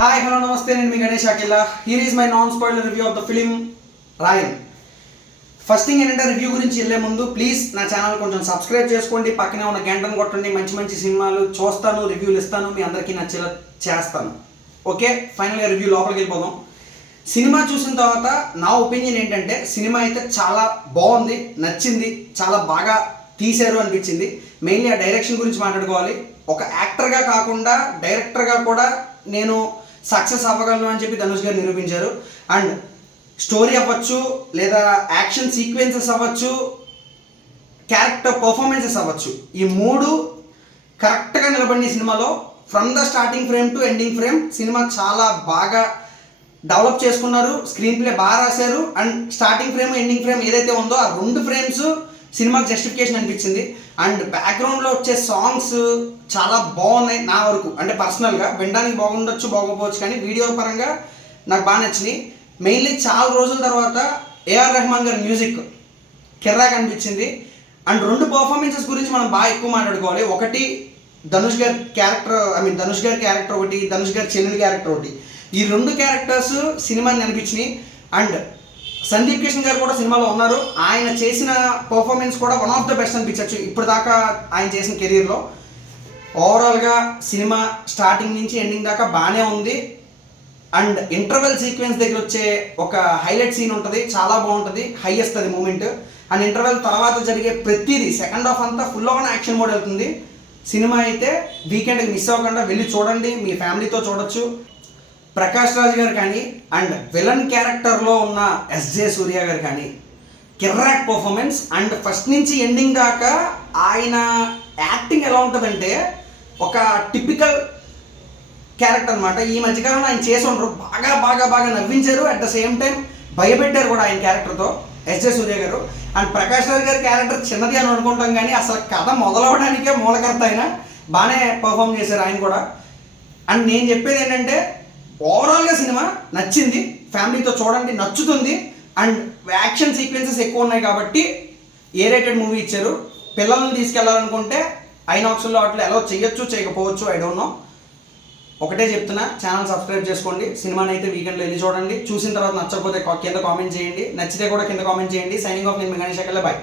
Hi hello namaste, నేను మీ Ganesh Akhila. Here is my non spoiler review of the film Raayan. First thing ఏంటంటే, review గురించి వెళ్ళే ముందు ప్లీజ్ నా ఛానల్ కొంచెం సబ్స్క్రైబ్ చేసుకోండి, పక్కనే ఉన్న గంటను కొట్టండి. మంచి మంచి సినిమాలు చూస్తాను, రివ్యూలు ఇస్తాను, మీ అందరికీ నచ్చేలా చేస్తాను. ఓకే, ఫైనల్గా రివ్యూ లోపలికి వెళ్ళిపోదాం. సినిమా చూసిన తర్వాత నా ఒపీనియన్ ఏంటంటే, సినిమా అయితే చాలా బాగుంది, నచ్చింది, చాలా బాగా తీశారు అనిపించింది. మెయిన్లీ ఆ డైరెక్షన్ గురించి మాట్లాడుకోవాలి. ఒక యాక్టర్గా కాకుండా డైరెక్టర్గా కూడా నేను సక్సెస్ అవ్వగలను అని చెప్పి ధనుష్ గారు నిరూపించారు. అండ్ స్టోరీ అవ్వచ్చు, లేదా యాక్షన్ సీక్వెన్సెస్ అవ్వచ్చు, క్యారెక్టర్ పర్ఫార్మెన్సెస్ అవ్వచ్చు, ఈ మూడు కరెక్ట్గా నిలబడిన సినిమాలో from the starting frame to ending frame cinema చాలా బాగా డెవలప్ చేసుకున్నారు. స్క్రీన్ ప్లే బాగా రాశారు. And starting frame ending frame ఏదైతే ఉందో ఆ రెండు ఫ్రేమ్స్ సినిమాకి జస్టిఫికేషన్ అనిపించింది. అండ్ బ్యాక్గ్రౌండ్లో వచ్చే సాంగ్స్ చాలా బాగున్నాయి నా వరకు. అంటే పర్సనల్గా వినడానికి బాగుండొచ్చు, బాగోపోవచ్చు, కానీ వీడియో పరంగా నాకు బాగా నచ్చినాయి. మెయిన్లీ చాలా రోజుల తర్వాత ఏఆర్ రెహమాన్ గారి మ్యూజిక్ కిర్రాక్ అనిపించింది. అండ్ రెండు పర్ఫార్మెన్సెస్ గురించి మనం బాగా ఎక్కువ మాట్లాడుకోవాలి. ఒకటి ధనుష్ గారి క్యారెక్టర్, ధనుష్ గారి క్యారెక్టర్ ఒకటి, ధనుష్ గారి చెల్లెలి క్యారెక్టర్ ఒకటి. ఈ రెండు క్యారెక్టర్స్ సినిమాని అనిపించినాయి. అండ్ సందీప్ కిషన్ గారు కూడా సినిమాలో ఉన్నారు. ఆయన చేసిన పర్ఫార్మెన్స్ కూడా వన్ ఆఫ్ ద బెస్ట్ అనిపించవచ్చు ఇప్పుడు దాకా ఆయన చేసిన కెరీర్లో. ఓవరాల్గా సినిమా స్టార్టింగ్ నుంచి ఎండింగ్ దాకా బాగానే ఉంది. అండ్ ఇంటర్వెల్ సీక్వెన్స్ దగ్గర వచ్చే ఒక హైలైట్ సీన్ ఉంటుంది, చాలా బాగుంటుంది, హైయెస్ట్ అది మూమెంట్. అండ్ ఇంటర్వెల్ తర్వాత జరిగే ప్రతిదీ సెకండ్ హాఫ్ అంతా ఫుల్ ఆన్ యాక్షన్ మోడ్ వెళ్తుంది. సినిమా అయితే వీకెండ్కి మిస్ అవ్వకుండా వెళ్ళి చూడండి, మీ ఫ్యామిలీతో చూడొచ్చు. ప్రకాష్ రాజ్ గారు కానీ అండ్ విలన్ క్యారెక్టర్లో ఉన్న ఎస్జే సూర్య గారు కానీ కిర్రాక్ పర్ఫార్మెన్స్. అండ్ ఫస్ట్ నుంచి ఎండింగ్ దాకా ఆయన యాక్టింగ్ ఎలా ఉంటుందంటే ఒక టిపికల్ క్యారెక్టర్ అనమాట. ఈ మధ్యకాలంలో ఆయన చేసి ఉండరు, బాగా బాగా బాగా నవ్వించారు, అట్ ద సేమ్ టైం భయపెట్టారు కూడా ఆయన క్యారెక్టర్తో ఎస్జే సూర్య గారు. అండ్ ప్రకాష్ రాజ్ గారి క్యారెక్టర్ చిన్నది అని అనుకుంటాం, కానీ అసలు కథ మొదలవడానికే మూలకర్త అయినా బాగానే పర్ఫామ్ చేశారు ఆయన కూడా. అండ్ నేను చెప్పేది ఏంటంటే, ఓవరాల్గా సినిమా నచ్చింది, ఫ్యామిలీతో చూడండి, నచ్చుతుంది. అండ్ యాక్షన్ సీక్వెన్సెస్ ఎక్కువ ఉన్నాయి కాబట్టి ఏ రేటెడ్ మూవీ ఇచ్చారు. పిల్లల్ని తీసుకెళ్లాలనుకుంటే ఐనాక్స్లో అట్లా ఎలా చేయొచ్చు, చేయకపోవచ్చు, ఐ డోంట్ నో. ఒకటే చెప్తున్నా, ఛానల్ సబ్స్క్రైబ్ చేసుకోండి. సినిమాని అయితే వీకెండ్లో వెళ్ళి చూడండి. చూసిన తర్వాత నచ్చకపోతే కింద కామెంట్ చేయండి, నచ్చితే కూడా కింద కామెంట్ చేయండి. సైనింగ్ ఆఫ్, నేను గణేష్ అఖిలా, బై.